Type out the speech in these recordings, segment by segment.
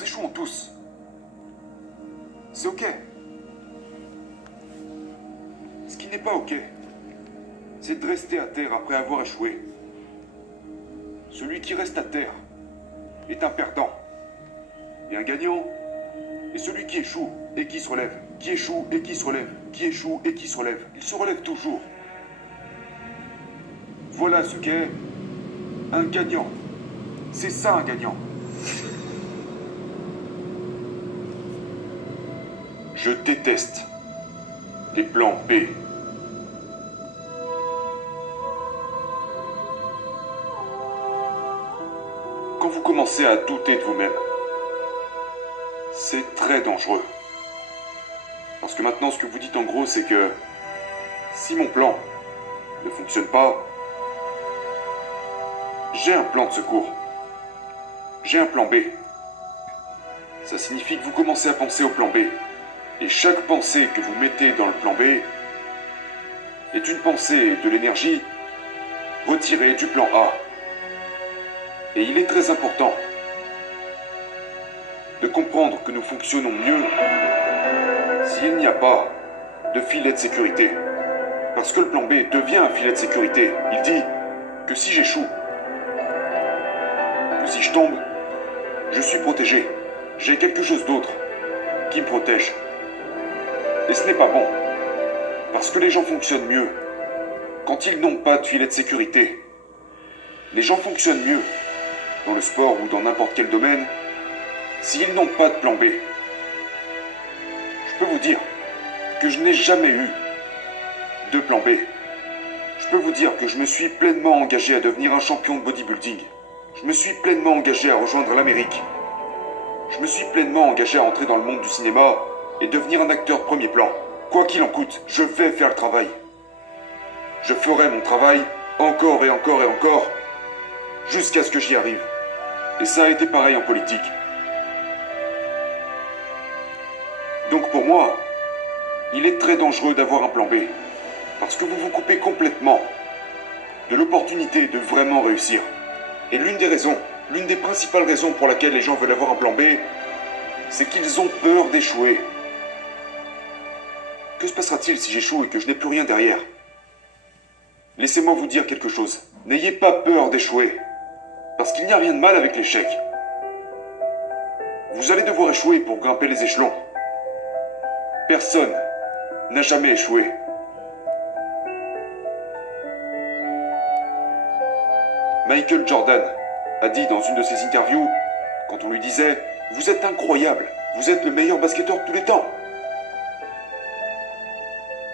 Nous échouons tous. C'est ok. Ce qui n'est pas ok, c'est de rester à terre après avoir échoué. Celui qui reste à terre est un perdant. Et un gagnant est celui qui échoue et qui se relève. Qui échoue et qui se relève. Qui échoue et qui se relève. Il se relève toujours. Voilà ce qu'est un gagnant. C'est ça un gagnant. Je déteste les plans B. Quand vous commencez à douter de vous-même, c'est très dangereux. Parce que maintenant, ce que vous dites en gros, c'est que si mon plan ne fonctionne pas, j'ai un plan de secours. J'ai un plan B. Ça signifie que vous commencez à penser au plan B. Et chaque pensée que vous mettez dans le plan B est une pensée de l'énergie retirée du plan A. Et il est très important de comprendre que nous fonctionnons mieux s'il n'y a pas de filet de sécurité. Parce que le plan B devient un filet de sécurité. Il dit que si j'échoue, que si je tombe, je suis protégé. J'ai quelque chose d'autre qui me protège. Et ce n'est pas bon. Parce que les gens fonctionnent mieux quand ils n'ont pas de filet de sécurité. Les gens fonctionnent mieux dans le sport ou dans n'importe quel domaine s'ils n'ont pas de plan B. Je peux vous dire que je n'ai jamais eu de plan B. Je peux vous dire que je me suis pleinement engagé à devenir un champion de bodybuilding. Je me suis pleinement engagé à rejoindre l'Amérique. Je me suis pleinement engagé à entrer dans le monde du cinéma et devenir un acteur premier plan. Quoi qu'il en coûte, je vais faire le travail. Je ferai mon travail encore et encore et encore jusqu'à ce que j'y arrive. Et ça a été pareil en politique. Donc pour moi, il est très dangereux d'avoir un plan B. Parce que vous vous coupez complètement de l'opportunité de vraiment réussir. Et l'une des principales raisons pour laquelle les gens veulent avoir un plan B, c'est qu'ils ont peur d'échouer. Que se passera-t-il si j'échoue et que je n'ai plus rien derrière? Laissez-moi vous dire quelque chose. N'ayez pas peur d'échouer. Parce qu'il n'y a rien de mal avec l'échec. Vous allez devoir échouer pour grimper les échelons. Personne n'a jamais échoué. Michael Jordan a dit dans une de ses interviews, quand on lui disait « Vous êtes incroyable, vous êtes le meilleur basketteur de tous les temps ».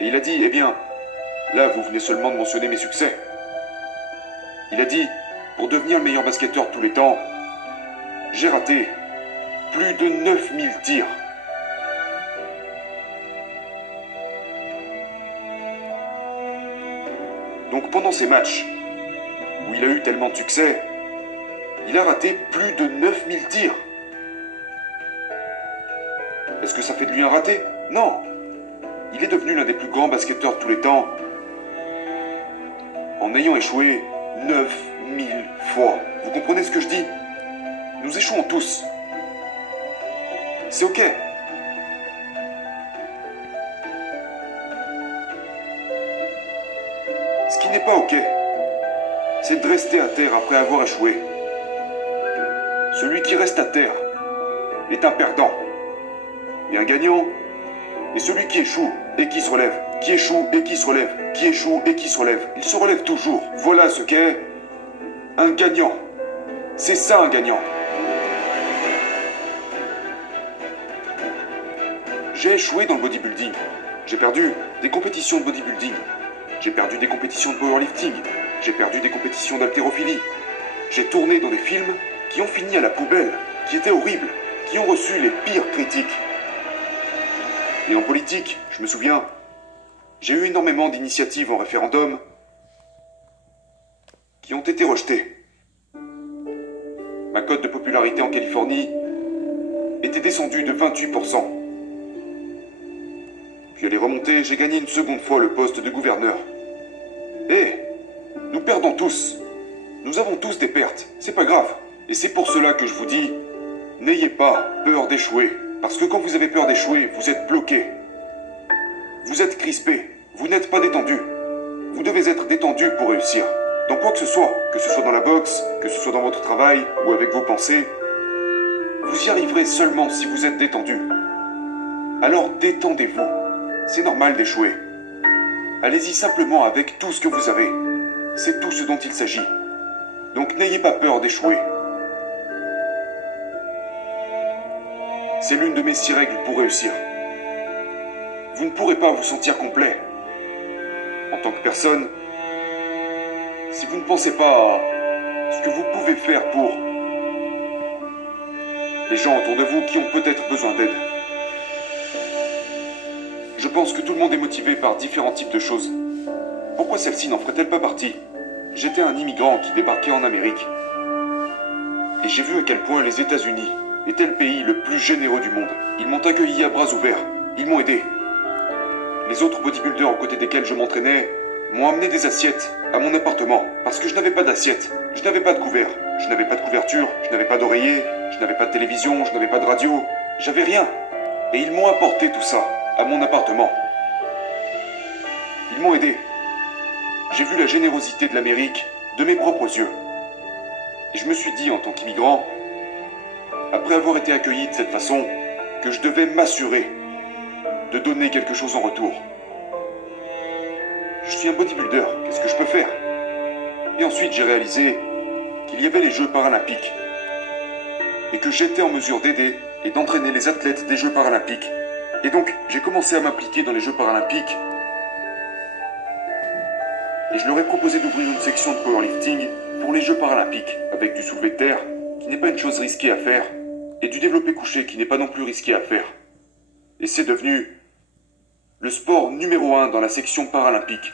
Et il a dit « Eh bien, là vous venez seulement de mentionner mes succès ». Il a dit « Pour devenir le meilleur basketteur de tous les temps, j'ai raté plus de 9000 tirs ». Donc pendant ces matchs, où il a eu tellement de succès, il a raté plus de 9000 tirs. Est-ce que ça fait de lui un raté? Non. Il est devenu l'un des plus grands basketteurs de tous les temps en ayant échoué 9000 fois. Vous comprenez ce que je dis? Nous échouons tous. C'est ok. Ce qui n'est pas ok, c'est de rester à terre après avoir échoué. Celui qui reste à terre est un perdant. Et un gagnant est celui qui échoue et qui se relève. Qui échoue et qui se relève. Qui échoue et qui se relève. Il se relève toujours. Voilà ce qu'est un gagnant. C'est ça un gagnant. J'ai échoué dans le bodybuilding. J'ai perdu des compétitions de bodybuilding. J'ai perdu des compétitions de powerlifting. J'ai perdu des compétitions d'haltérophilie. J'ai tourné dans des films qui ont fini à la poubelle, qui étaient horribles, qui ont reçu les pires critiques. Et en politique, je me souviens, j'ai eu énormément d'initiatives en référendum qui ont été rejetées. Ma cote de popularité en Californie était descendue de 28%. Puis elle est remontée, j'ai gagné une seconde fois le poste de gouverneur. Eh, nous perdons tous. Nous avons tous des pertes, c'est pas grave. Et c'est pour cela que je vous dis, N'ayez pas peur d'échouer, parce que quand vous avez peur d'échouer, vous êtes bloqué. Vous êtes crispé, vous n'êtes pas détendu. Vous devez être détendu pour réussir. Dans quoi que ce soit dans la boxe, que ce soit dans votre travail ou avec vos pensées, vous y arriverez seulement si vous êtes détendu. Alors détendez-vous. C'est normal d'échouer. Allez-y simplement avec tout ce que vous avez. C'est tout ce dont il s'agit. Donc n'ayez pas peur d'échouer. C'est l'une de mes 6 règles pour réussir. Vous ne pourrez pas vous sentir complet en tant que personne si vous ne pensez pas à ce que vous pouvez faire pour les gens autour de vous qui ont peut-être besoin d'aide. Je pense que tout le monde est motivé par différents types de choses. Pourquoi celle-ci n'en ferait-elle pas partie? J'étais un immigrant qui débarquait en Amérique. Et j'ai vu à quel point les États-Unis étaient le pays le plus généreux du monde. Ils m'ont accueilli à bras ouverts. Ils m'ont aidé. Les autres bodybuilders aux côtés desquels je m'entraînais m'ont amené des assiettes à mon appartement. Parce que je n'avais pas d'assiette. Je n'avais pas de couvert. Je n'avais pas de couverture. Je n'avais pas d'oreiller. Je n'avais pas de télévision. Je n'avais pas de radio. J'avais rien. Et ils m'ont apporté tout ça à mon appartement. Ils m'ont aidé. J'ai vu la générosité de l'Amérique de mes propres yeux. Et je me suis dit en tant qu'immigrant, après avoir été accueilli de cette façon, que je devais m'assurer de donner quelque chose en retour. Je suis un bodybuilder, qu'est-ce que je peux faire? Et ensuite j'ai réalisé qu'il y avait les Jeux paralympiques et que j'étais en mesure d'aider et d'entraîner les athlètes des Jeux paralympiques. Et donc j'ai commencé à m'impliquer dans les Jeux paralympiques et je leur ai proposé d'ouvrir une section de powerlifting pour les Jeux paralympiques avec du soulevé de terre qui n'est pas une chose risquée à faire et du développé couché qui n'est pas non plus risqué à faire. Et c'est devenu le sport numéro 1 dans la section paralympique,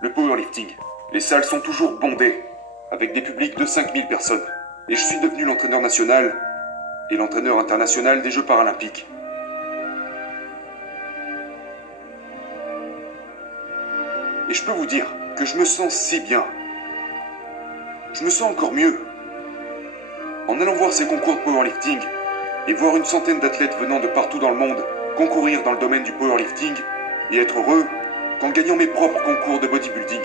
le powerlifting. Les salles sont toujours bondées, avec des publics de 5000 personnes. Et je suis devenu l'entraîneur national et l'entraîneur international des Jeux paralympiques. Et je peux vous dire que je me sens si bien. Je me sens encore mieux. En allant voir ces concours de powerlifting et voir une centaine d'athlètes venant de partout dans le monde concourir dans le domaine du powerlifting et être heureux qu'en gagnant mes propres concours de bodybuilding.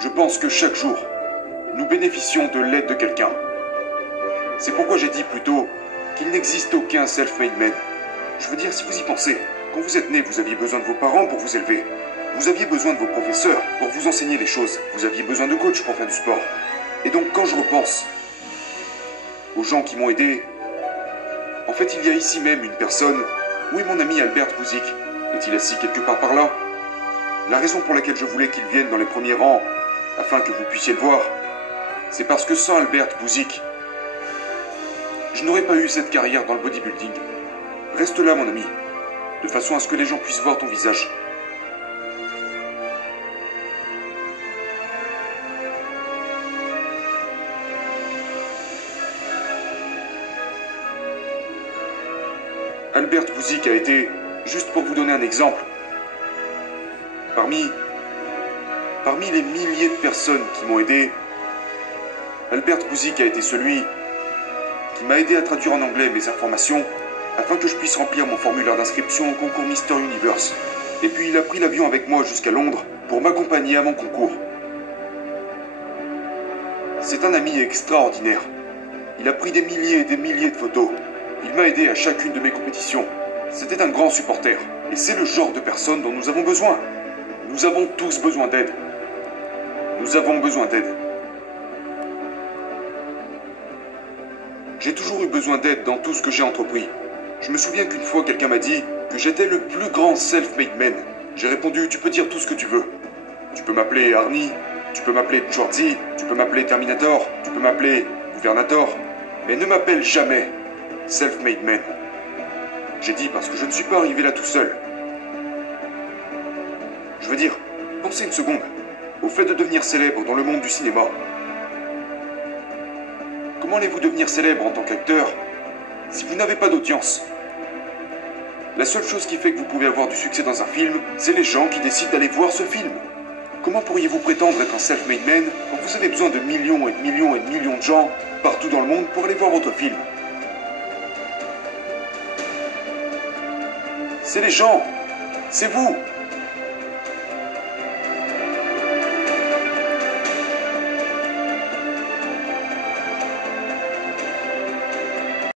Je pense que chaque jour, nous bénéficions de l'aide de quelqu'un. C'est pourquoi j'ai dit plus tôt qu'il n'existe aucun self-made man. Je veux dire, si vous y pensez, quand vous êtes né, vous aviez besoin de vos parents pour vous élever. Vous aviez besoin de vos professeurs pour vous enseigner les choses. Vous aviez besoin de coachs pour faire du sport. Et donc, quand je repense aux gens qui m'ont aidé, en fait, il y a ici même une personne. Où est mon ami Albert Bouzik? Est-il assis quelque part par là? La raison pour laquelle je voulais qu'il vienne dans les premiers rangs, afin que vous puissiez le voir, c'est parce que sans Albert Bouzik, je n'aurais pas eu cette carrière dans le bodybuilding. Reste là, mon ami, de façon à ce que les gens puissent voir ton visage. Albert Bouzik a été, juste pour vous donner un exemple, parmi les milliers de personnes qui m'ont aidé, Albert Bouzik a été celui qui m'a aidé à traduire en anglais mes informations afin que je puisse remplir mon formulaire d'inscription au concours Mister Universe. Et puis il a pris l'avion avec moi jusqu'à Londres pour m'accompagner à mon concours. C'est un ami extraordinaire. Il a pris des milliers et des milliers de photos. Il m'a aidé à chacune de mes compétitions. C'était un grand supporter. Et c'est le genre de personne dont nous avons besoin. Nous avons tous besoin d'aide. Nous avons besoin d'aide. J'ai toujours eu besoin d'aide dans tout ce que j'ai entrepris. Je me souviens qu'une fois, quelqu'un m'a dit que j'étais le plus grand self-made man. J'ai répondu, tu peux dire tout ce que tu veux. Tu peux m'appeler Arnie, tu peux m'appeler Schwarzy, tu peux m'appeler Terminator, tu peux m'appeler Gouvernator, mais ne m'appelle jamais self-made man. J'ai dit parce que je ne suis pas arrivé là tout seul. Je veux dire, pensez une seconde au fait de devenir célèbre dans le monde du cinéma. Comment allez-vous devenir célèbre en tant qu'acteur si vous n'avez pas d'audience? La seule chose qui fait que vous pouvez avoir du succès dans un film, c'est les gens qui décident d'aller voir ce film. Comment pourriez-vous prétendre être un self-made man quand vous avez besoin de millions et de millions et de millions de gens partout dans le monde pour aller voir votre film? C'est les gens, c'est vous,